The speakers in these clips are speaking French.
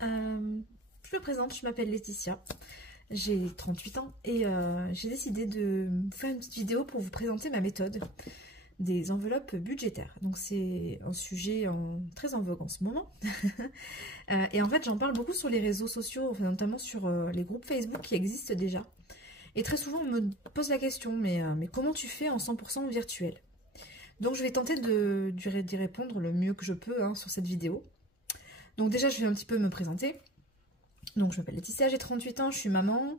Je me présente, je m'appelle Laetitia, j'ai 38 ans et j'ai décidé de vous faire une petite vidéo pour vous présenter ma méthode des enveloppes budgétaires. Donc c'est un sujet très en vogue en ce moment. Et en fait j'en parle beaucoup sur les réseaux sociaux, enfin, notamment sur les groupes Facebook qui existent déjà. Et très souvent on me pose la question, mais comment tu fais en 100% virtuel? Donc je vais tenter d'y répondre le mieux que je peux sur cette vidéo. Donc déjà je vais un petit peu me présenter. Donc je m'appelle Laetitia, j'ai 38 ans, je suis maman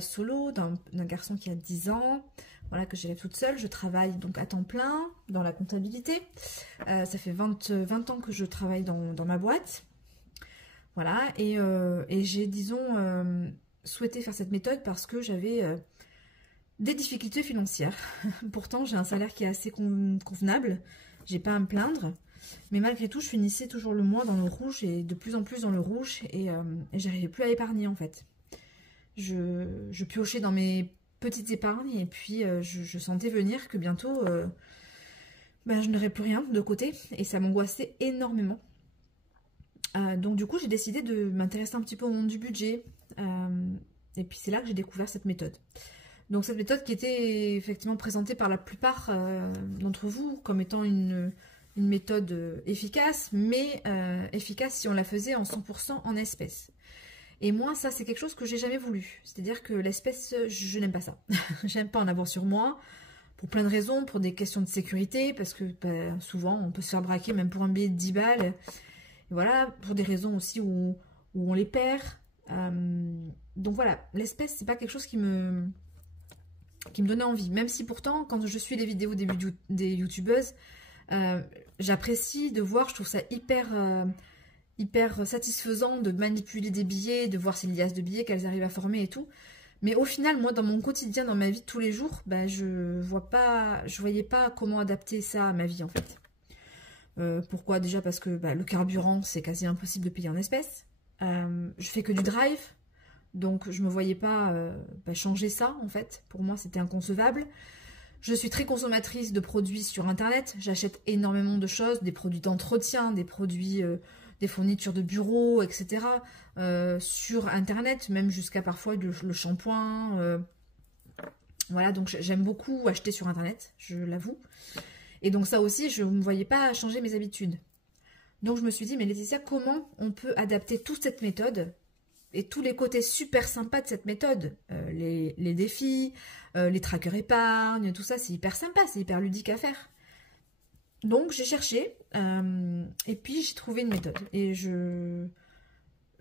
solo d'un garçon qui a 10 ans, voilà, que j'élève toute seule. Je travaille donc à temps plein dans la comptabilité. Ça fait 20 ans que je travaille dans ma boîte. Voilà, et j'ai, disons, souhaité faire cette méthode parce que j'avais des difficultés financières. Pourtant j'ai un salaire qui est assez convenable, j'ai pas à me plaindre. Mais malgré tout, je finissais toujours le mois dans le rouge et de plus en plus dans le rouge et j'arrivais plus à épargner en fait. Je piochais dans mes petites épargnes et puis je sentais venir que bientôt je n'aurais plus rien de côté et ça m'angoissait énormément. Donc du coup, j'ai décidé de m'intéresser un petit peu au monde du budget et puis c'est là que j'ai découvert cette méthode. Donc cette méthode qui était effectivement présentée par la plupart d'entre vous comme étant une méthode efficace, mais efficace si on la faisait en 100% en espèces. Et moi, ça, c'est quelque chose que j'ai jamais voulu. C'est-à-dire que l'espèce, je n'aime pas ça. J'aime pas en avoir sur moi, pour plein de raisons, pour des questions de sécurité, parce que souvent, on peut se faire braquer même pour un billet de 10 balles. Et voilà, pour des raisons aussi où on les perd. Donc voilà, l'espèce, c'est pas quelque chose qui me donnait envie. Même si pourtant, quand je suis les vidéos des youtubeuses, j'apprécie de voir, je trouve ça hyper satisfaisant de manipuler des billets, de voir ces liasses de billets qu'elles arrivent à former et tout. Mais au final, moi, dans mon quotidien, dans ma vie de tous les jours, je voyais pas comment adapter ça à ma vie en fait. Pourquoi? Déjà parce que le carburant, c'est quasi impossible de payer en espèces. Je fais que du drive, donc je me voyais pas changer ça en fait. Pour moi, c'était inconcevable. Je suis très consommatrice de produits sur internet, j'achète énormément de choses, des produits d'entretien, des produits, des fournitures de bureau, etc. Sur internet, même jusqu'à parfois le shampoing. Voilà, donc j'aime beaucoup acheter sur internet, je l'avoue. Et donc ça aussi, je ne me voyais pas changer mes habitudes. Donc je me suis dit, mais Laetitia, comment on peut adapter toute cette méthode et tous les côtés super sympas de cette méthode, les défis, les trackers épargne, tout ça, c'est hyper sympa, c'est hyper ludique à faire. Donc j'ai cherché, et puis j'ai trouvé une méthode. Et je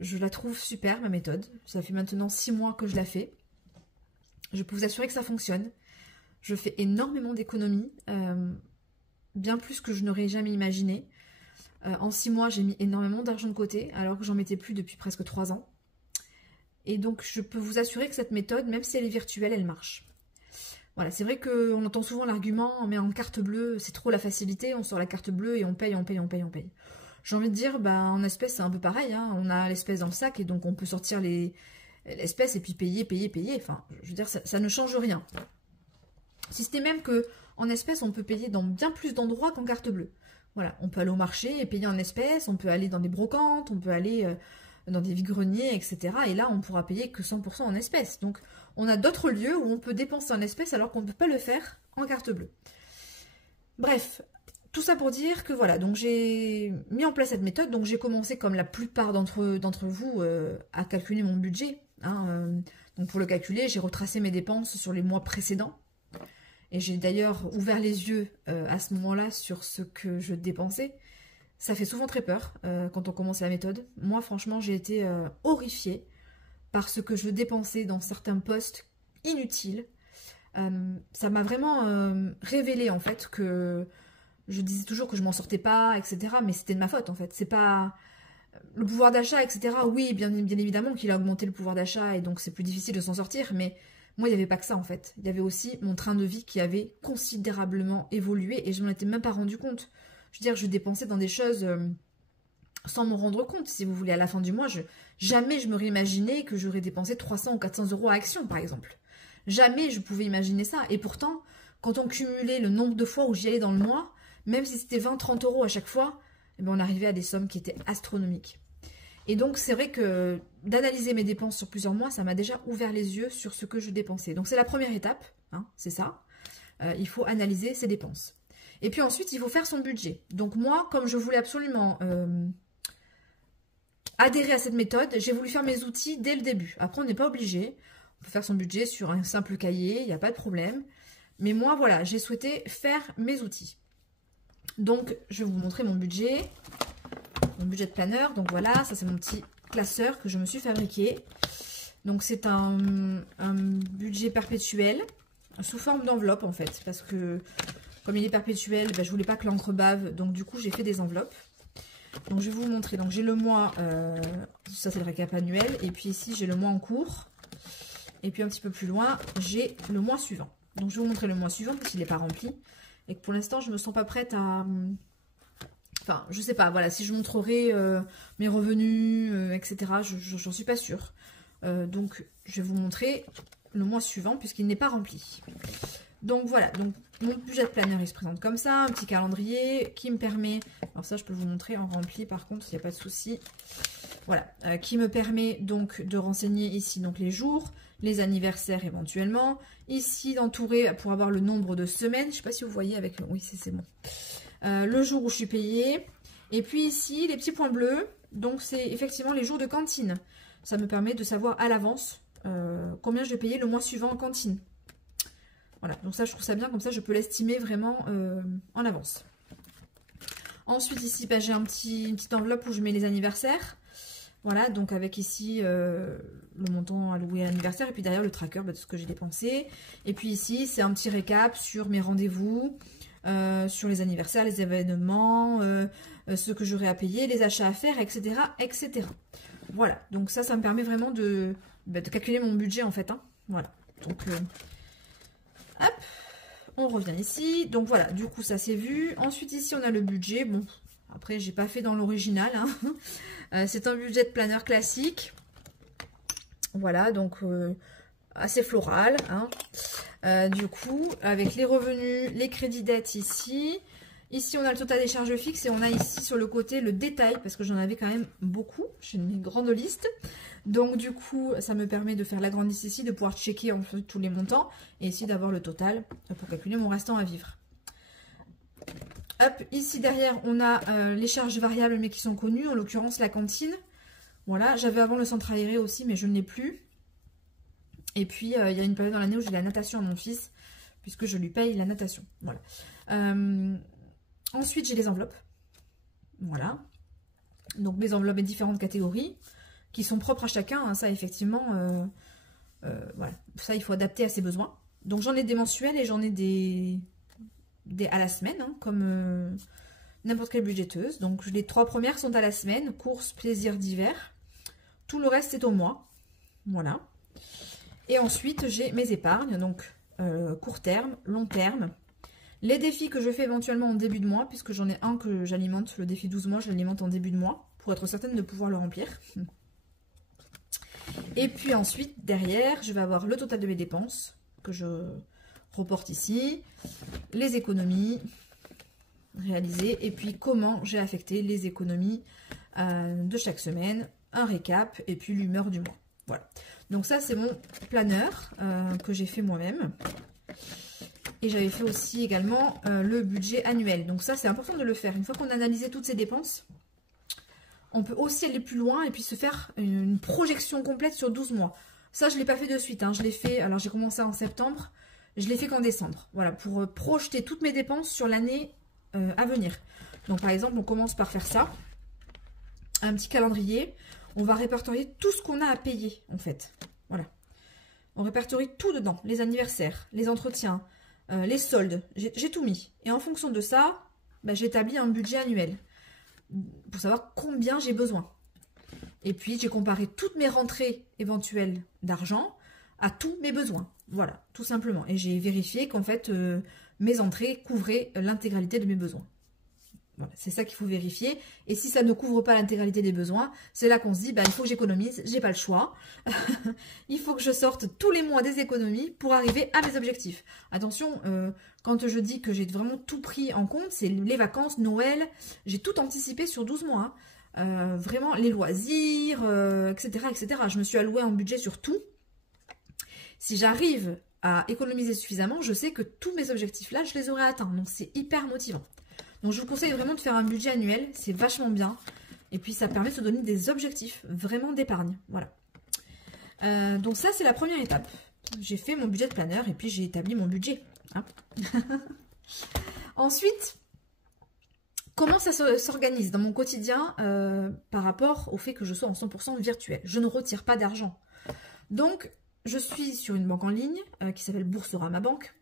la trouve super, ma méthode. Ça fait maintenant 6 mois que je la fais. Je peux vous assurer que ça fonctionne. Je fais énormément d'économies, bien plus que je n'aurais jamais imaginé. En 6 mois, j'ai mis énormément d'argent de côté, alors que j'en mettais plus depuis presque 3 ans. Et donc, je peux vous assurer que cette méthode, même si elle est virtuelle, elle marche. Voilà, c'est vrai qu'on entend souvent l'argument, mais en carte bleue, c'est trop la facilité, on sort la carte bleue et on paye, on paye, on paye, on paye. J'ai envie de dire, en espèces, c'est un peu pareil, on a l'espèce dans le sac et donc on peut sortir l'espèce et puis payer, payer, payer. Enfin, je veux dire, ça ne change rien. Si c'était même que en espèces, on peut payer dans bien plus d'endroits qu'en carte bleue. Voilà, on peut aller au marché et payer en espèces, on peut aller dans des brocantes, on peut aller dans des vide-greniers, etc. Et là, on pourra payer que 100% en espèces. Donc, on a d'autres lieux où on peut dépenser en espèces alors qu'on ne peut pas le faire en carte bleue. Bref, tout ça pour dire que voilà, donc j'ai mis en place cette méthode. Donc, j'ai commencé, comme la plupart d'entre vous, à calculer mon budget. Donc, pour le calculer, j'ai retracé mes dépenses sur les mois précédents. Et j'ai d'ailleurs ouvert les yeux à ce moment-là sur ce que je dépensais. Ça fait souvent très peur quand on commence la méthode. Moi, franchement, j'ai été horrifiée par ce que je dépensais dans certains postes inutiles. Ça m'a vraiment révélé, en fait, que je disais toujours que je m'en sortais pas, etc. Mais c'était de ma faute, en fait. C'est pas... Le pouvoir d'achat, etc. Oui, bien évidemment qu'il a augmenté le pouvoir d'achat et donc c'est plus difficile de s'en sortir, mais moi, il n'y avait pas que ça, en fait. Il y avait aussi mon train de vie qui avait considérablement évolué et je m'en étais même pas rendu compte. Je veux dire, je dépensais dans des choses sans m'en rendre compte. Si vous voulez, à la fin du mois, jamais je m'aurais imaginé que j'aurais dépensé 300 ou 400 € à Action, par exemple. Jamais je pouvais imaginer ça. Et pourtant, quand on cumulait le nombre de fois où j'y allais dans le mois, même si c'était 20-30 € à chaque fois, eh bien, on arrivait à des sommes qui étaient astronomiques. Et donc, c'est vrai que d'analyser mes dépenses sur plusieurs mois, ça m'a déjà ouvert les yeux sur ce que je dépensais. Donc, c'est la première étape, hein, c'est ça. Il faut analyser ses dépenses. Et puis ensuite, il faut faire son budget. Donc moi, comme je voulais absolument adhérer à cette méthode, j'ai voulu faire mes outils dès le début. Après, on n'est pas obligé. On peut faire son budget sur un simple cahier, il n'y a pas de problème. Mais moi, voilà, j'ai souhaité faire mes outils. Donc, je vais vous montrer mon budget de planeur. Donc voilà, ça c'est mon petit classeur que je me suis fabriqué. Donc c'est un budget perpétuel sous forme d'enveloppe en fait. Parce que comme il est perpétuel, ben, je voulais pas que l'encre bave. Donc du coup, j'ai fait des enveloppes. Donc je vais vous montrer. Donc j'ai le mois, ça c'est le récap annuel. Et puis ici, j'ai le mois en cours. Et puis un petit peu plus loin, j'ai le mois suivant. Donc je vais vous montrer le mois suivant parce qu'il n'est pas rempli. Et que pour l'instant, je ne me sens pas prête à... Enfin, je sais pas, voilà, si je montrerai mes revenus, etc., j'en suis pas sûre. Donc, je vais vous montrer le mois suivant, puisqu'il n'est pas rempli. Donc, voilà, donc mon budget de planeur, il se présente comme ça, un petit calendrier qui me permet... Alors ça, je peux vous montrer en rempli, par contre, il n'y a pas de souci. Voilà, qui me permet donc de renseigner ici donc les jours, les anniversaires éventuellement. Ici, d'entourer pour avoir le nombre de semaines. Je ne sais pas si vous voyez avec... Oui, c'est bon. Le jour où je suis payée. Et puis ici, les petits points bleus. Donc, c'est effectivement les jours de cantine. Ça me permet de savoir à l'avance combien je vais payer le mois suivant en cantine. Voilà, donc ça, je trouve ça bien. Comme ça, je peux l'estimer vraiment en avance. Ensuite, ici, bah, j'ai une petite enveloppe où je mets les anniversaires. Voilà, donc avec ici le montant alloué à l'anniversaire. Et puis derrière, le tracker de ce que j'ai dépensé. Et puis ici, c'est un petit récap sur mes rendez-vous. Sur les anniversaires, les événements, ce que j'aurai à payer, les achats à faire, etc. etc. Voilà, donc ça me permet vraiment de calculer mon budget en fait. Hein. Voilà, donc hop, on revient ici. Donc voilà, du coup ça c'est vu. Ensuite ici on a le budget. Bon, après j'ai pas fait dans l'original. Hein. C'est un budget de planeur classique. Voilà, donc assez floral. Hein. Du coup, avec les revenus, les crédits dettes ici. Ici, on a le total des charges fixes et on a ici sur le côté le détail parce que j'en avais quand même beaucoup. J'ai une grande liste. Donc, du coup, ça me permet de faire la grande liste ici, de pouvoir checker en fait tous les montants et ici d'avoir le total pour calculer mon restant à vivre. Hop, ici derrière, on a les charges variables mais qui sont connues, en l'occurrence la cantine. Voilà, j'avais avant le centre aéré aussi, mais je ne l'ai plus. Et puis, il y a une période dans l'année où j'ai la natation à mon fils, puisque je lui paye la natation. Voilà. Ensuite, j'ai les enveloppes. Voilà. Donc, mes enveloppes et différentes catégories, qui sont propres à chacun. Hein, ça, effectivement, voilà. Ça, il faut adapter à ses besoins. Donc, j'en ai des mensuels et j'en ai des à la semaine, hein, comme n'importe quelle budgéteuse. Donc, les 3 premières sont à la semaine. Courses, plaisirs d'hiver. Tout le reste, c'est au mois. Voilà. Et ensuite, j'ai mes épargnes, donc court terme, long terme. Les défis que je fais éventuellement en début de mois, puisque j'en ai un que j'alimente, le défi 12 mois, je l'alimente en début de mois, pour être certaine de pouvoir le remplir. Et puis ensuite, derrière, je vais avoir le total de mes dépenses, que je reporte ici, les économies réalisées, et puis comment j'ai affecté les économies de chaque semaine, un récap, et puis l'humeur du mois. Voilà. Donc ça, c'est mon planeur que j'ai fait moi-même. Et j'avais fait aussi également le budget annuel. Donc ça, c'est important de le faire. Une fois qu'on a analysé toutes ces dépenses, on peut aussi aller plus loin et puis se faire une projection complète sur 12 mois. Ça, je ne l'ai pas fait de suite. Hein. Je l'ai fait, alors j'ai commencé en septembre. Je l'ai fait qu'en décembre. Voilà, pour projeter toutes mes dépenses sur l'année à venir. Donc par exemple, on commence par faire ça. Un petit calendrier. On va répertorier tout ce qu'on a à payer, en fait. Voilà. On répertorie tout dedans. Les anniversaires, les entretiens, les soldes. J'ai tout mis. Et en fonction de ça, bah, j'établis un budget annuel. Pour savoir combien j'ai besoin. Et puis, j'ai comparé toutes mes rentrées éventuelles d'argent à tous mes besoins. Voilà, tout simplement. Et j'ai vérifié qu'en fait, mes entrées couvraient l'intégralité de mes besoins. Voilà, c'est ça qu'il faut vérifier. Et si ça ne couvre pas l'intégralité des besoins, c'est là qu'on se dit, bah, il faut que j'économise, j'ai pas le choix. Il faut que je sorte tous les mois des économies pour arriver à mes objectifs. Attention, quand je dis que j'ai vraiment tout pris en compte, c'est les vacances, Noël, j'ai tout anticipé sur 12 mois. vraiment les loisirs, etc., etc. Je me suis alloué un budget sur tout. Si j'arrive à économiser suffisamment, je sais que tous mes objectifs là, je les aurai atteints. Donc c'est hyper motivant. Donc je vous conseille vraiment de faire un budget annuel, c'est vachement bien. Et puis ça permet de se donner des objectifs vraiment d'épargne. Voilà. Donc ça c'est la première étape. J'ai fait mon budget de planeur et puis j'ai établi mon budget. Hein. Ensuite, comment ça s'organise dans mon quotidien par rapport au fait que je sois en 100% virtuel. Je ne retire pas d'argent. Donc, je suis sur une banque en ligne qui s'appelle Boursorama Banque.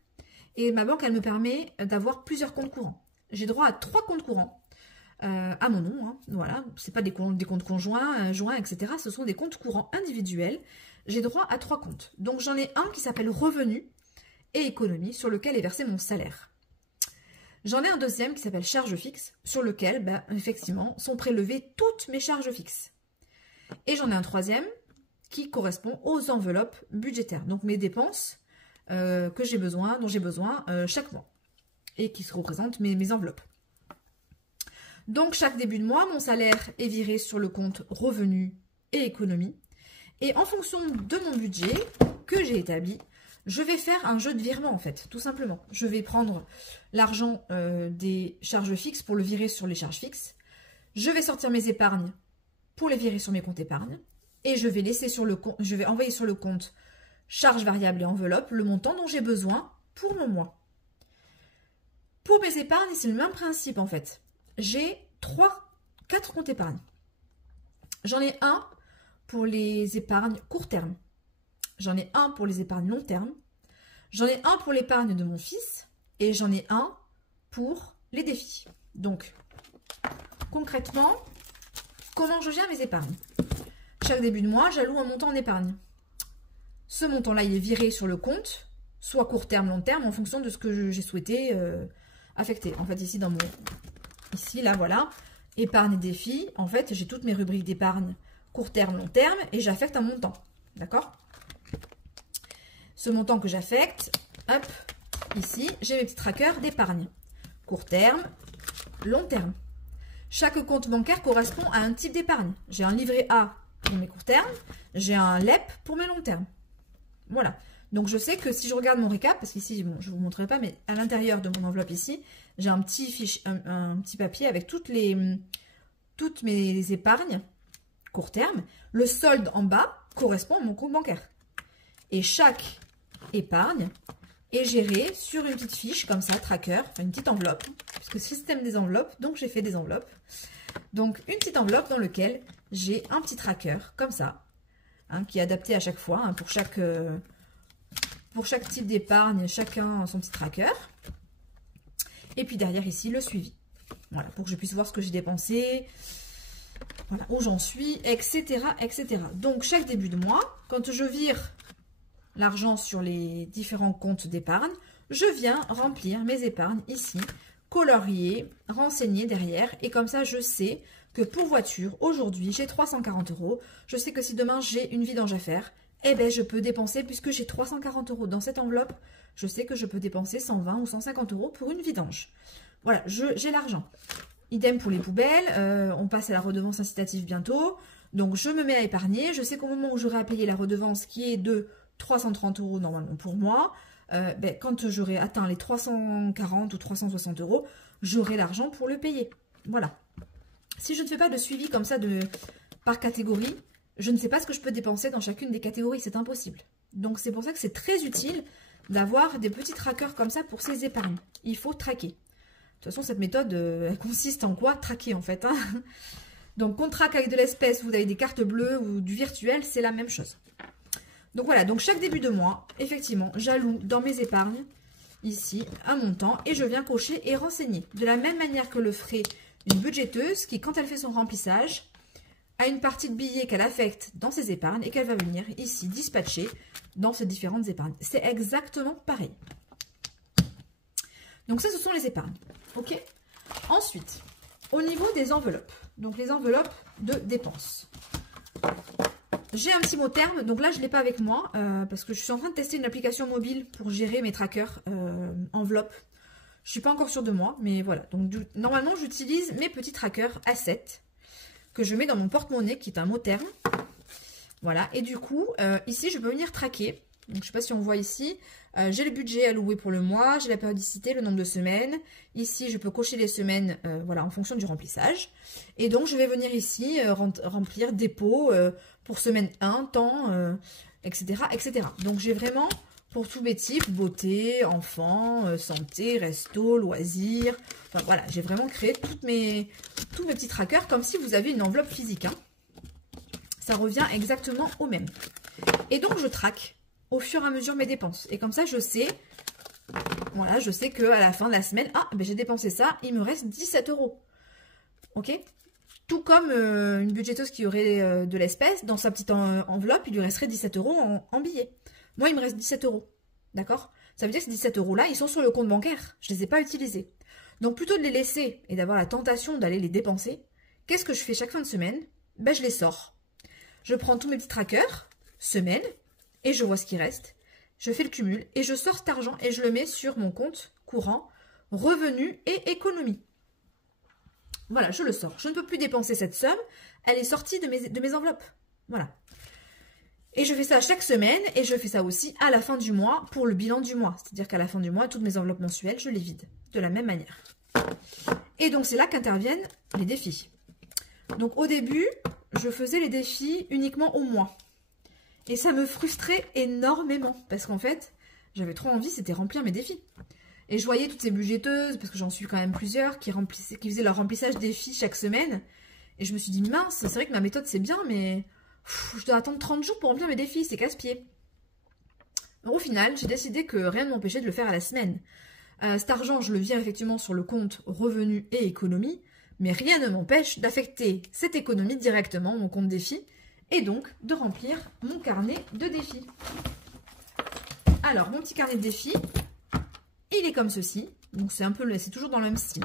Et ma banque, elle me permet d'avoir plusieurs comptes courants. J'ai droit à 3 comptes courants à mon nom. Hein, voilà, c'est pas des comptes conjoints, joints, etc. Ce sont des comptes courants individuels. J'ai droit à 3 comptes. Donc, j'en ai un qui s'appelle Revenus et Économie, sur lequel est versé mon salaire. J'en ai un deuxième qui s'appelle Charges fixes, sur lequel, effectivement, sont prélevées toutes mes charges fixes. Et j'en ai un troisième qui correspond aux enveloppes budgétaires, donc mes dépenses dont j'ai besoin chaque mois, et qui se représentent mes enveloppes. Donc, chaque début de mois, mon salaire est viré sur le compte Revenus et Économie. Et en fonction de mon budget que j'ai établi, je vais faire un jeu de virement en fait, tout simplement. Je vais prendre l'argent des charges fixes pour le virer sur les charges fixes. Je vais sortir mes épargnes pour les virer sur mes comptes épargne. Et je vais laisser sur le compte, je vais envoyer sur le compte charges variables et enveloppe le montant dont j'ai besoin pour mon mois. Pour mes épargnes, c'est le même principe en fait. J'ai 4 comptes épargne. J'en ai un pour les épargnes court terme. J'en ai un pour les épargnes long terme. J'en ai un pour l'épargne de mon fils. Et j'en ai un pour les défis. Donc, concrètement, comment je gère mes épargnes? Chaque début de mois, j'alloue un montant en épargne. Ce montant-là, il est viré sur le compte, soit court terme, long terme, en fonction de ce que j'ai souhaité affecter. En fait, ici, ici, là, voilà, épargne et défis. En fait, j'ai toutes mes rubriques d'épargne court terme, long terme, et j'affecte un montant. D'accord? Ce montant que j'affecte, hop, ici, j'ai mes petits trackers d'épargne. Court terme, long terme. Chaque compte bancaire correspond à un type d'épargne. J'ai un livret A pour mes court termes, j'ai un LEP pour mes long termes. Voilà. Donc je sais que si je regarde mon récap, parce qu'ici, bon, je ne vous montrerai pas, mais à l'intérieur de mon enveloppe ici, j'ai un petit papier avec toutes mes épargnes court terme. Le solde en bas correspond à mon compte bancaire. Et chaque épargne est gérée sur une petite fiche comme ça, tracker, enfin une petite enveloppe, puisque système des enveloppes, donc j'ai fait des enveloppes. Donc une petite enveloppe dans laquelle j'ai un petit tracker comme ça, hein, qui est adapté à chaque fois, hein, pour chaque type d'épargne, chacun son petit tracker. Et puis derrière ici le suivi. Voilà, pour que je puisse voir ce que j'ai dépensé, voilà, où j'en suis, etc., etc. Donc chaque début de mois, quand je vire l'argent sur les différents comptes d'épargne, je viens remplir mes épargnes ici, colorier, renseigner derrière, et comme ça je sais que pour voiture, aujourd'hui j'ai 340 €, je sais que si demain j'ai une vidange à faire, eh ben je peux dépenser, puisque j'ai 340 € dans cette enveloppe, je sais que je peux dépenser 120 ou 150 € pour une vidange. Voilà, j'ai l'argent. Idem pour les poubelles, on passe à la redevance incitative bientôt, donc je me mets à épargner, je sais qu'au moment où j'aurai à payer la redevance qui est de 330 € normalement pour moi, quand j'aurai atteint les 340 ou 360 €, j'aurai l'argent pour le payer. Voilà. Si je ne fais pas de suivi comme ça par catégorie, je ne sais pas ce que je peux dépenser dans chacune des catégories, c'est impossible. Donc c'est pour ça que c'est très utile d'avoir des petits trackers comme ça pour ses épargnes. Il faut traquer. De toute façon, cette méthode, elle consiste en quoi? Traquer en fait. Hein. Donc qu'on traque avec de l'espèce, vous avez des cartes bleues ou du virtuel, c'est la même chose. Donc voilà, donc chaque début de mois, effectivement, j'alloue dans mes épargnes, ici, un montant, et je viens cocher et renseigner. De la même manière que le ferait une budgéteuse qui, quand elle fait son remplissage, a une partie de billets qu'elle affecte dans ses épargnes et qu'elle va venir ici dispatcher dans ces différentes épargnes. C'est exactement pareil. Donc ça, ce sont les épargnes. Ok. Ensuite, au niveau des enveloppes, donc les enveloppes de dépenses. J'ai un petit mot terme, donc là je ne l'ai pas avec moi parce que je suis en train de tester une application mobile pour gérer mes trackers enveloppes. Je ne suis pas encore sûre de moi, mais voilà. Donc normalement j'utilise mes petits trackers A7 que je mets dans mon porte-monnaie, qui est un mot terme. Voilà, et du coup, ici, je peux venir traquer. Donc, je ne sais pas si on voit ici. J'ai le budget alloué pour le mois, j'ai la périodicité, le nombre de semaines. Ici, je peux cocher les semaines voilà, en fonction du remplissage. Et donc, je vais venir ici remplir dépôt pour semaine 1, temps, etc., etc. Donc, j'ai vraiment pour tous mes types, beauté, enfants, santé, resto, loisirs. Enfin, voilà, j'ai vraiment créé tous mes petits trackers comme si vous avez une enveloppe physique. Hein. Ça revient exactement au même. Et donc, je traque au fur et à mesure mes dépenses. Et comme ça, je sais, voilà, je sais qu'à la fin de la semaine, ah, ben j'ai dépensé ça, il me reste 17 €. Ok? Tout comme une budgéteuse qui aurait de l'espèce, dans sa petite enveloppe, il lui resterait 17 € en billets. Moi, il me reste 17 €. D'accord? Ça veut dire que ces 17 € là, ils sont sur le compte bancaire. Je ne les ai pas utilisés. Donc, plutôt de les laisser et d'avoir la tentation d'aller les dépenser, qu'est-ce que je fais chaque fin de semaine? Ben, je les sors. Je prends tous mes petits trackers, semaine, et je vois ce qui reste. Je fais le cumul et je sors cet argent et je le mets sur mon compte courant, revenus et économie. Voilà, je le sors. Je ne peux plus dépenser cette somme. Elle est sortie de mes enveloppes. Voilà. Et je fais ça chaque semaine et je fais ça aussi à la fin du mois pour le bilan du mois. C'est-à-dire qu'à la fin du mois, toutes mes enveloppes mensuelles, je les vide de la même manière. Et donc, c'est là qu'interviennent les défis. Donc, au début, je faisais les défis uniquement au mois. Et ça me frustrait énormément. Parce qu'en fait, j'avais trop envie, c'était remplir mes défis. Et je voyais toutes ces budgéteuses, parce que j'en suis quand même plusieurs, qui faisaient leur remplissage défis chaque semaine. Et je me suis dit, mince, c'est vrai que ma méthode c'est bien, mais je dois attendre 30 jours pour remplir mes défis, c'est casse-pied. Au final, j'ai décidé que rien ne m'empêchait de le faire à la semaine. Cet argent, je le vire effectivement sur le compte revenus et économie, mais rien ne m'empêche d'affecter cette économie directement à mon compte défi et donc de remplir mon carnet de défis. Alors, mon petit carnet de défis, il est comme ceci. Donc, c'est toujours dans le même style.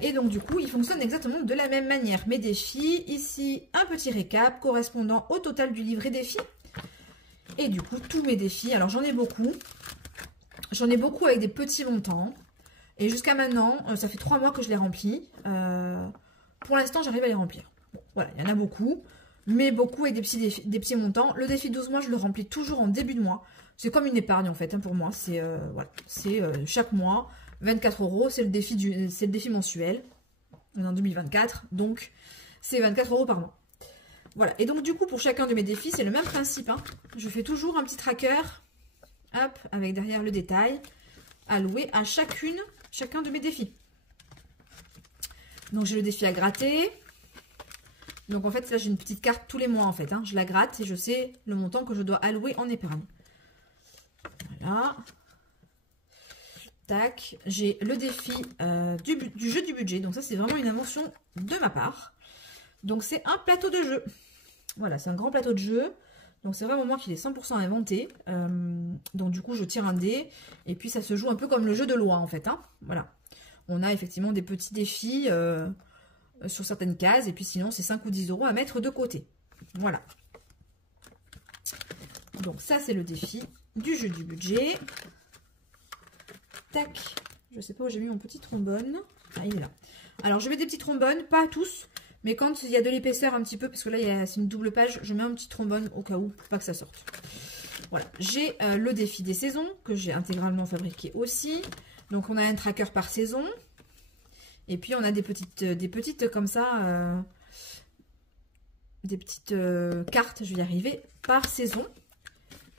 Et donc, du coup, il fonctionne exactement de la même manière. Mes défis, ici, un petit récap correspondant au total du livret défis. Et du coup, tous mes défis. Alors, j'en ai beaucoup. J'en ai beaucoup avec des petits montants. Et jusqu'à maintenant, ça fait 3 mois que je les remplis. Pour l'instant, j'arrive à les remplir. Bon, voilà, il y en a beaucoup. Mais beaucoup avec des petits montants. Le défi 12 mois, je le remplis toujours en début de mois. C'est comme une épargne en fait, hein, pour moi. C'est voilà, chaque mois, 24 €, c'est le défi mensuel. On est en 2024, donc c'est 24 € par mois. Voilà, et donc du coup, pour chacun de mes défis, c'est le même principe. Hein. Je fais toujours un petit tracker, hop, avec derrière le détail, alloué à chacun de mes défis. Donc j'ai le défi à gratter. Donc en fait, là j'ai une petite carte tous les mois en fait. Hein. Je la gratte et je sais le montant que je dois allouer en épargne. Voilà. Tac. J'ai le défi du jeu du budget. Donc ça, c'est vraiment une invention de ma part. Donc c'est un plateau de jeu. Voilà, c'est un grand plateau de jeu. Donc c'est vraiment moi qui l'ai 100% inventé. Donc du coup, je tire un dé. Et puis ça se joue un peu comme le jeu de loi en fait. Hein. Voilà. On a effectivement des petits défis sur certaines cases. Et puis sinon, c'est 5 ou 10 € à mettre de côté. Voilà. Donc ça, c'est le défi du jeu du budget. Tac. Je sais pas où j'ai mis mon petit trombone. Ah, il est là. Alors, je mets des petits trombones, pas tous, mais quand il y a de l'épaisseur un petit peu, parce que là, c'est une double page, je mets un petit trombone au cas où, pour pas que ça sorte. Voilà. J'ai le défi des saisons, que j'ai intégralement fabriqué aussi. Donc, on a un tracker par saison. Et puis, on a des petites comme ça, des petites cartes, je vais y arriver, par saison.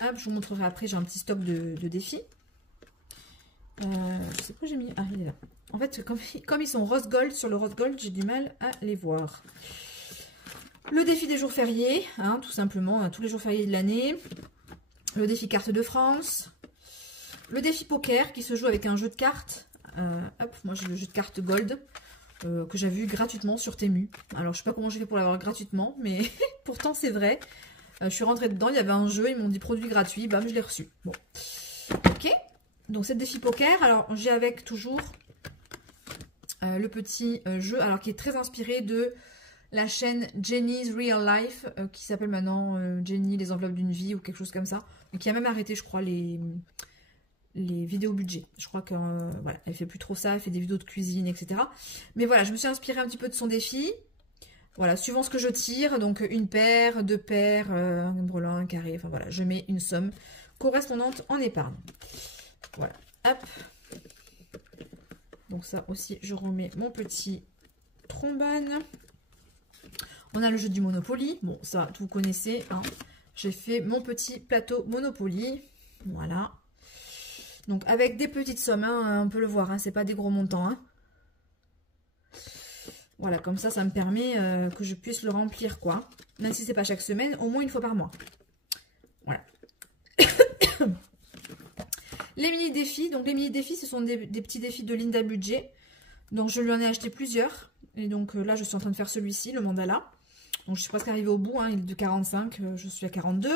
Hop, je vous montrerai après, j'ai un petit stock de défis. Je sais pas où j'ai mis. Ah, il est là. En fait, comme ils sont rose gold, sur le rose gold, j'ai du mal à les voir. Le défi des jours fériés, hein, tout simplement, hein, tous les jours fériés de l'année. Le défi carte de France. Le défi poker, qui se joue avec un jeu de cartes. Hop, moi j'ai le jeu de cartes gold, que j'avais eu gratuitement sur Temu. Alors, je sais pas comment j'ai fait pour l'avoir gratuitement, mais pourtant c'est vrai. Je suis rentrée dedans, il y avait un jeu, ils m'ont dit produit gratuit, bam, je l'ai reçu. Bon, ok. Donc, c'est le défi poker. Alors, j'ai avec toujours le petit jeu, alors qui est très inspiré de la chaîne Jenny's Real Life, qui s'appelle maintenant Jenny, les enveloppes d'une vie, ou quelque chose comme ça. Et qui a même arrêté, je crois, les vidéos budget. Je crois que voilà, elle fait plus trop ça, elle fait des vidéos de cuisine, etc. Mais voilà, je me suis inspirée un petit peu de son défi. Voilà, suivant ce que je tire, donc une paire, deux paires, un brelan, un carré, enfin voilà, je mets une somme correspondante en épargne. Voilà, hop. Donc ça aussi, je remets mon petit trombone. On a le jeu du Monopoly. Bon, ça, vous connaissez. Hein. J'ai fait mon petit plateau Monopoly. Voilà. Donc, avec des petites sommes, hein, on peut le voir. Hein, c'est pas des gros montants. Hein. Voilà, comme ça me permet que je puisse le remplir, quoi. Même si c'est pas chaque semaine, au moins une fois par mois. Voilà. Les mini-défis. Donc, les mini-défis, ce sont des petits défis de Linda Budget. Donc, je lui en ai acheté plusieurs. Et donc, là, je suis en train de faire celui-ci, le mandala. Donc, je suis presque arrivée au bout. Hein, il est de 45, je suis à 42.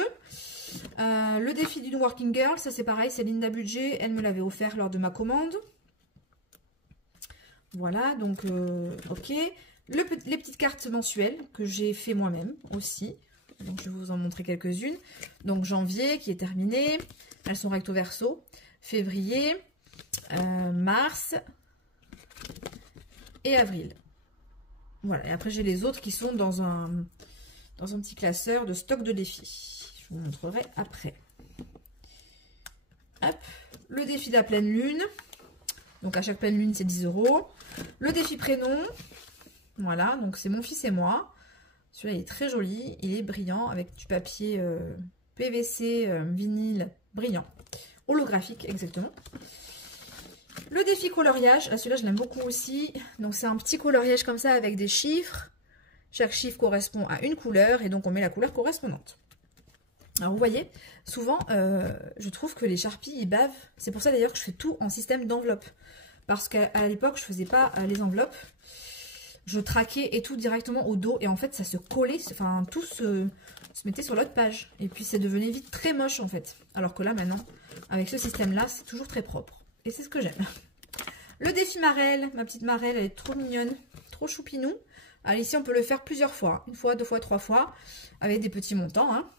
Le défi d'une Working Girl, ça, c'est pareil. C'est Linda Budget. Elle me l'avait offert lors de ma commande. Voilà, donc, ok. Les petites cartes mensuelles que j'ai fait moi-même aussi. Donc, je vais vous en montrer quelques-unes. Donc, janvier qui est terminé. Elles sont recto verso. Février, mars et avril. Voilà, et après j'ai les autres qui sont dans un petit classeur de stock de défis. Je vous montrerai après. Hop, le défi de la pleine lune. Donc à chaque pleine lune, c'est 10 €. Le défi prénom. Voilà, donc c'est mon fils et moi. Celui-là, il est très joli. Il est brillant avec du papier PVC vinyle brillant. Holographique, exactement. Le défi coloriage. Là, celui-là, je l'aime beaucoup aussi. Donc, c'est un petit coloriage comme ça avec des chiffres. Chaque chiffre correspond à une couleur. Et donc, on met la couleur correspondante. Alors, vous voyez, souvent, je trouve que les Sharpies, ils bavent. C'est pour ça, d'ailleurs, que je fais tout en système d'enveloppe. Parce qu'à l'époque, je faisais pas les enveloppes. Je traquais et tout directement au dos. Et en fait, ça se collait. Enfin, tout se mettait sur l'autre page. Et puis, ça devenait vite très moche, en fait. Alors que là, maintenant, avec ce système-là, c'est toujours très propre. Et c'est ce que j'aime. Le défi Marelle. Ma petite Marelle, elle est trop mignonne. Trop choupinou. Alors ici, on peut le faire plusieurs fois. Une fois, deux fois, trois fois. Avec des petits montants. Hein.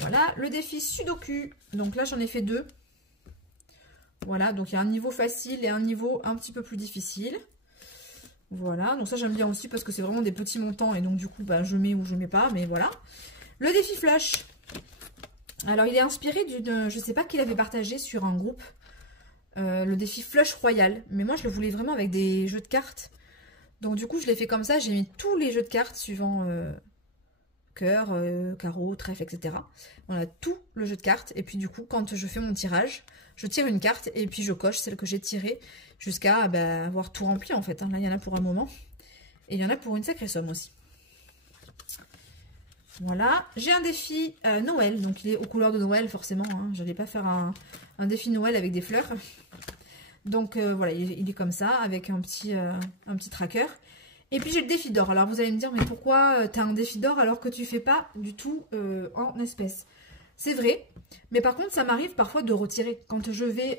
Voilà. Le défi Sudoku. Donc là, j'en ai fait 2. Voilà. Donc il y a un niveau facile et un niveau un petit peu plus difficile. Voilà. Donc ça, j'aime bien aussi parce que c'est vraiment des petits montants. Et donc du coup, bah, je mets ou je mets pas. Mais voilà. Le défi Flush. Alors, il est inspiré d'une... Je sais pas qui l'avait partagé sur un groupe. Le défi Flush Royal. Mais moi, je le voulais vraiment avec des jeux de cartes. Donc, du coup, je l'ai fait comme ça. J'ai mis tous les jeux de cartes suivant cœur, carreau, trèfle, etc. Voilà, tout le jeu de cartes. Et puis, du coup, quand je fais mon tirage, je tire une carte et puis je coche celle que j'ai tirée jusqu'à avoir tout rempli, en fait. Hein. Là, il y en a pour un moment. Et il y en a pour une sacrée somme aussi. Voilà, j'ai un défi Noël, donc il est aux couleurs de Noël forcément, hein. Je n'allais pas faire un défi Noël avec des fleurs. Donc voilà, il est comme ça, avec un petit tracker. Et puis j'ai le défi d'or. Alors vous allez me dire, mais pourquoi tu as un défi d'or alors que tu ne fais pas du tout en espèces? C'est vrai, mais par contre ça m'arrive parfois de retirer. Quand je vais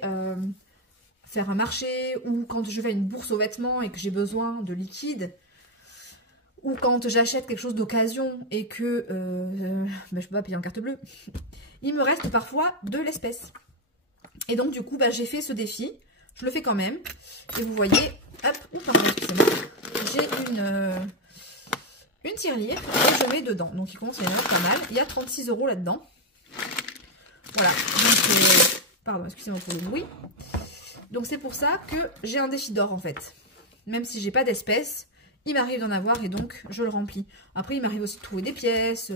faire un marché ou quand je vais à une bourse aux vêtements et que j'ai besoin de liquide, ou quand j'achète quelque chose d'occasion et que je ne peux pas payer en carte bleue, il me reste parfois de l'espèce. Et donc du coup, j'ai fait ce défi. Je le fais quand même. Et vous voyez, hop, pardon, excusez-moi, j'ai une tirelire et je mets dedans. Donc il commence à y en avoir pas mal. Il y a 36 € là-dedans. Voilà. Donc, pardon, excusez-moi pour le bruit. Donc c'est pour ça que j'ai un défi d'or en fait. Même si j'ai pas d'espèces, il m'arrive d'en avoir et donc je le remplis. Après, il m'arrive aussi de trouver des pièces.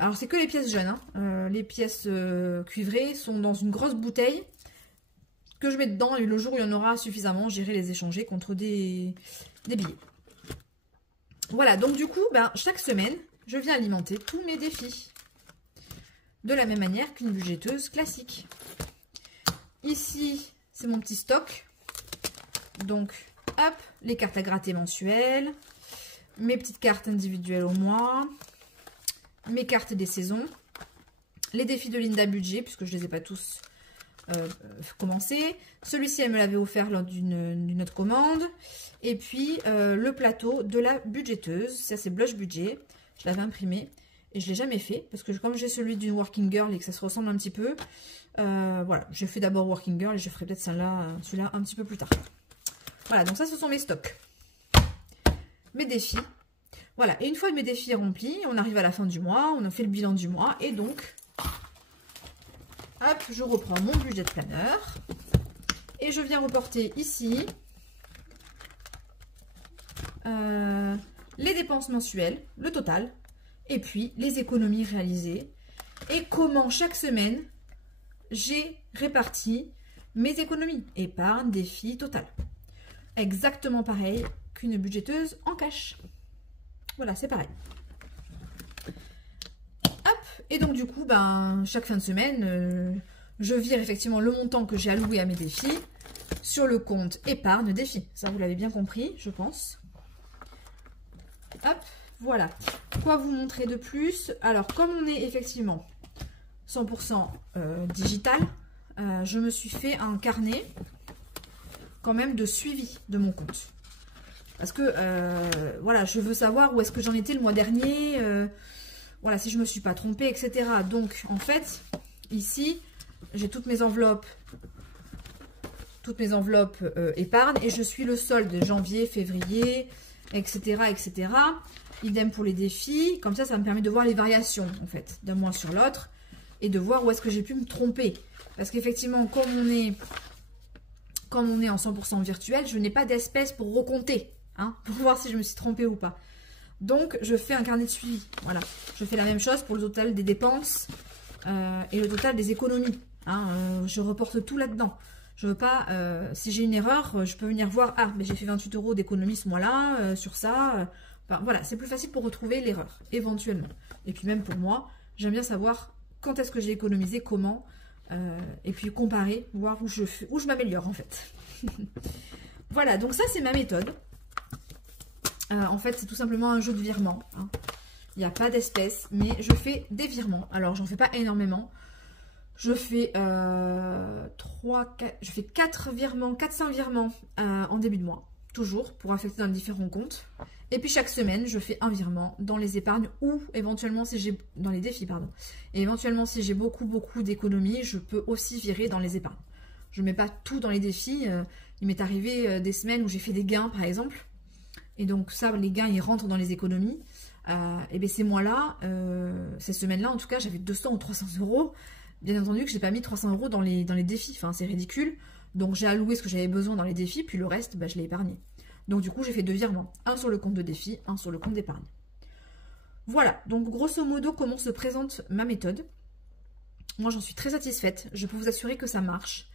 Alors, c'est que les pièces jeunes. Hein. Les pièces cuivrées sont dans une grosse bouteille que je mets dedans. Et le jour où il y en aura suffisamment, j'irai les échanger contre des billets. Voilà, donc du coup, chaque semaine, je viens alimenter tous mes défis. De la même manière qu'une budgéteuse classique. Ici, c'est mon petit stock. Donc... hop, les cartes à gratter mensuelles, mes petites cartes individuelles au mois, mes cartes des saisons, les défis de Linda Budget, puisque je ne les ai pas tous commencés. Celui-ci, elle me l'avait offert lors d'une autre commande. Et puis, le plateau de la budgéteuse, ça c'est Blush Budget. Je l'avais imprimé et je ne l'ai jamais fait, parce que comme j'ai celui d'une Working Girl et que ça se ressemble un petit peu, voilà, j'ai fait d'abord Working Girl et je ferai peut-être celui-là un petit peu plus tard. Voilà, donc ça, ce sont mes stocks. mes défis. Voilà, et une fois mes défis remplis, on arrive à la fin du mois, on a fait le bilan du mois, et donc, hop, je reprends mon budget planner, et je viens reporter ici les dépenses mensuelles, le total, et puis les économies réalisées, et comment chaque semaine, j'ai réparti mes économies, épargne, défi, total. Exactement pareil qu'une budgéteuse en cash. Voilà, c'est pareil. Hop, et donc du coup, ben, chaque fin de semaine, je vire effectivement le montant que j'ai alloué à mes défis sur le compte épargne défi. Ça, vous l'avez bien compris, je pense. Hop, voilà. Quoi vous montrer de plus? Alors, comme on est effectivement 100% digital, je me suis fait un carnet quand même de suivi de mon compte. Parce que, voilà, je veux savoir où est-ce que j'en étais le mois dernier, voilà, si je ne me suis pas trompée, etc. Donc, en fait, ici, j'ai toutes mes enveloppes épargne, et je suis le solde janvier, février, etc., etc. Idem pour les défis. Comme ça me permet de voir les variations, en fait, d'un mois sur l'autre, et de voir où est-ce que j'ai pu me tromper. Parce qu'effectivement, comme on est en 100% virtuel, je n'ai pas d'espèce pour recompter, hein, pour voir si je me suis trompée ou pas. Donc, je fais un carnet de suivi. Voilà. Je fais la même chose pour le total des dépenses et le total des économies. Hein, je reporte tout là-dedans. Je veux pas, si j'ai une erreur, je peux venir voir, ah, mais j'ai fait 28 € d'économie ce mois-là, sur ça. Enfin, voilà, c'est plus facile pour retrouver l'erreur, éventuellement. Et puis même pour moi, j'aime bien savoir quand est-ce que j'ai économisé, comment, et puis comparer, voir où je m'améliore en fait. Voilà, donc ça c'est ma méthode. En fait, c'est tout simplement un jeu de virement. Hein. Il n'y a pas d'espèces, mais je fais des virements. Alors, j'en fais pas énormément. Je fais 4 virements, 4-5 virements en début de mois, toujours, pour affecter dans différents comptes. Et puis chaque semaine, je fais un virement dans les épargnes ou éventuellement si j'ai dans les défis, pardon. Et éventuellement, si j'ai beaucoup d'économies, je peux aussi virer dans les épargnes. Je ne mets pas tout dans les défis. Il m'est arrivé des semaines où j'ai fait des gains, par exemple. Et donc ça, les gains, ils rentrent dans les économies. Et bien ces mois-là, ces semaines-là, en tout cas, j'avais 200 ou 300 €. Bien entendu que je n'ai pas mis 300 € dans les défis, enfin c'est ridicule. Donc j'ai alloué ce que j'avais besoin dans les défis, puis le reste, bah, je l'ai épargné. Donc du coup, j'ai fait 2 virements. Un sur le compte de défi, un sur le compte d'épargne. Voilà, donc grosso modo, comment se présente ma méthode. Moi, j'en suis très satisfaite. Je peux vous assurer que ça marche.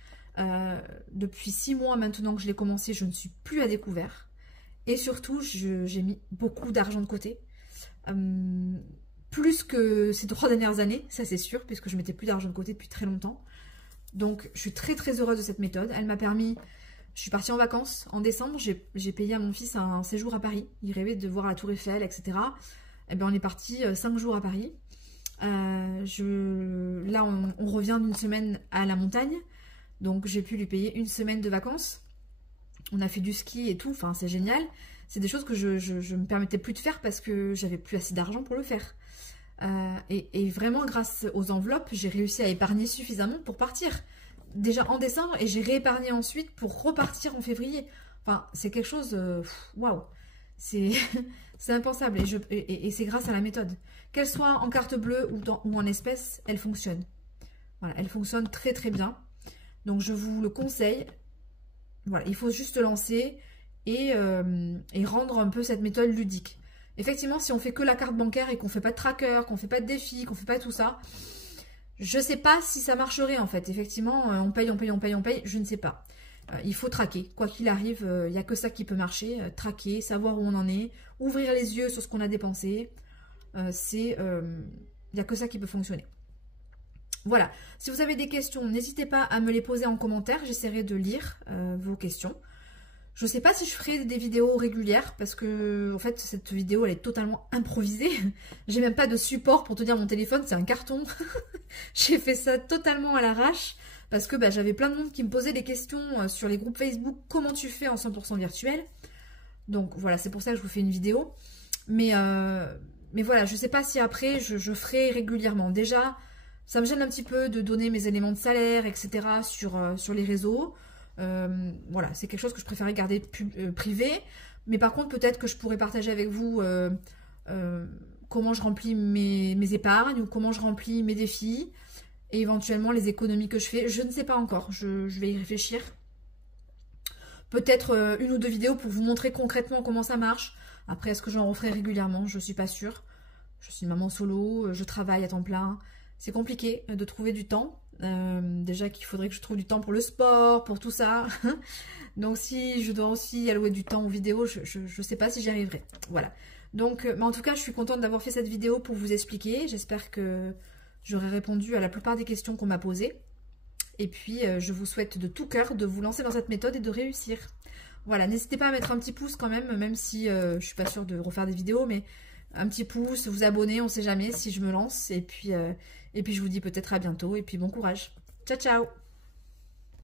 Depuis 6 mois maintenant que je l'ai commencé, je ne suis plus à découvert. Et surtout, j'ai mis beaucoup d'argent de côté. Plus que ces 3 dernières années, ça c'est sûr, puisque je mettais plus d'argent de côté depuis très longtemps. Donc, je suis très très heureuse de cette méthode. Elle m'a permis... Je suis partie en vacances en décembre. J'ai payé à mon fils un séjour à Paris. Il rêvait de voir la Tour Eiffel, etc. Et bien, on est parti 5 jours à Paris. Là, on revient d'une semaine à la montagne. Donc, j'ai pu lui payer une semaine de vacances. On a fait du ski et tout. Enfin, c'est génial. C'est des choses que je me permettais plus de faire parce que j'avais plus assez d'argent pour le faire. Et vraiment, grâce aux enveloppes, j'ai réussi à épargner suffisamment pour partir. Déjà en décembre, et j'ai réépargné ensuite pour repartir en février. Enfin, c'est quelque chose... Waouh. C'est impensable. Et c'est grâce à la méthode. Qu'elle soit en carte bleue ou en espèces, elle fonctionne. Voilà, elle fonctionne très très bien. Donc, je vous le conseille. Voilà, il faut juste lancer et rendre un peu cette méthode ludique. Effectivement, si on fait que la carte bancaire et qu'on fait pas de tracker, qu'on fait pas de défi, qu'on fait pas tout ça, je sais pas si ça marcherait en fait. Effectivement, on paye, je ne sais pas. Il faut traquer. Quoi qu'il arrive, il n'y a que ça qui peut marcher. Traquer, savoir où on en est, ouvrir les yeux sur ce qu'on a dépensé. Il n'y a que ça qui peut fonctionner. Voilà. Si vous avez des questions, n'hésitez pas à me les poser en commentaire. J'essaierai de lire vos questions. Je ne sais pas si je ferai des vidéos régulières parce que en fait cette vidéo elle est totalement improvisée. J'ai même pas de support pour tenir mon téléphone, c'est un carton. J'ai fait ça totalement à l'arrache parce que bah, j'avais plein de monde qui me posait des questions sur les groupes Facebook. Comment tu fais en 100% virtuel? Donc voilà, c'est pour ça que je vous fais une vidéo. Mais voilà, je ne sais pas si après je ferai régulièrement. Déjà, ça me gêne un petit peu de donner mes éléments de salaire, etc. sur les réseaux. Voilà, c'est quelque chose que je préférais garder privé. Mais par contre, peut-être que je pourrais partager avec vous comment je remplis mes épargnes ou comment je remplis mes défis et éventuellement les économies que je fais. Je ne sais pas encore, je vais y réfléchir. Peut-être une ou deux vidéos pour vous montrer concrètement comment ça marche. Après, est-ce que j'en referai régulièrement? Je ne suis pas sûre. Je suis maman solo, je travaille à temps plein. C'est compliqué de trouver du temps. Déjà qu'il faudrait que je trouve du temps pour le sport, pour tout ça. Donc si je dois aussi allouer du temps aux vidéos, je ne sais pas si j'y arriverai. Voilà. Donc, mais en tout cas, je suis contente d'avoir fait cette vidéo pour vous expliquer. J'espère que j'aurai répondu à la plupart des questions qu'on m'a posées. Et puis, je vous souhaite de tout cœur de vous lancer dans cette méthode et de réussir. Voilà, n'hésitez pas à mettre un petit pouce quand même si je ne suis pas sûre de refaire des vidéos, mais un petit pouce, vous abonner, on ne sait jamais si je me lance. Et puis je vous dis peut-être à bientôt et puis bon courage. Ciao, ciao!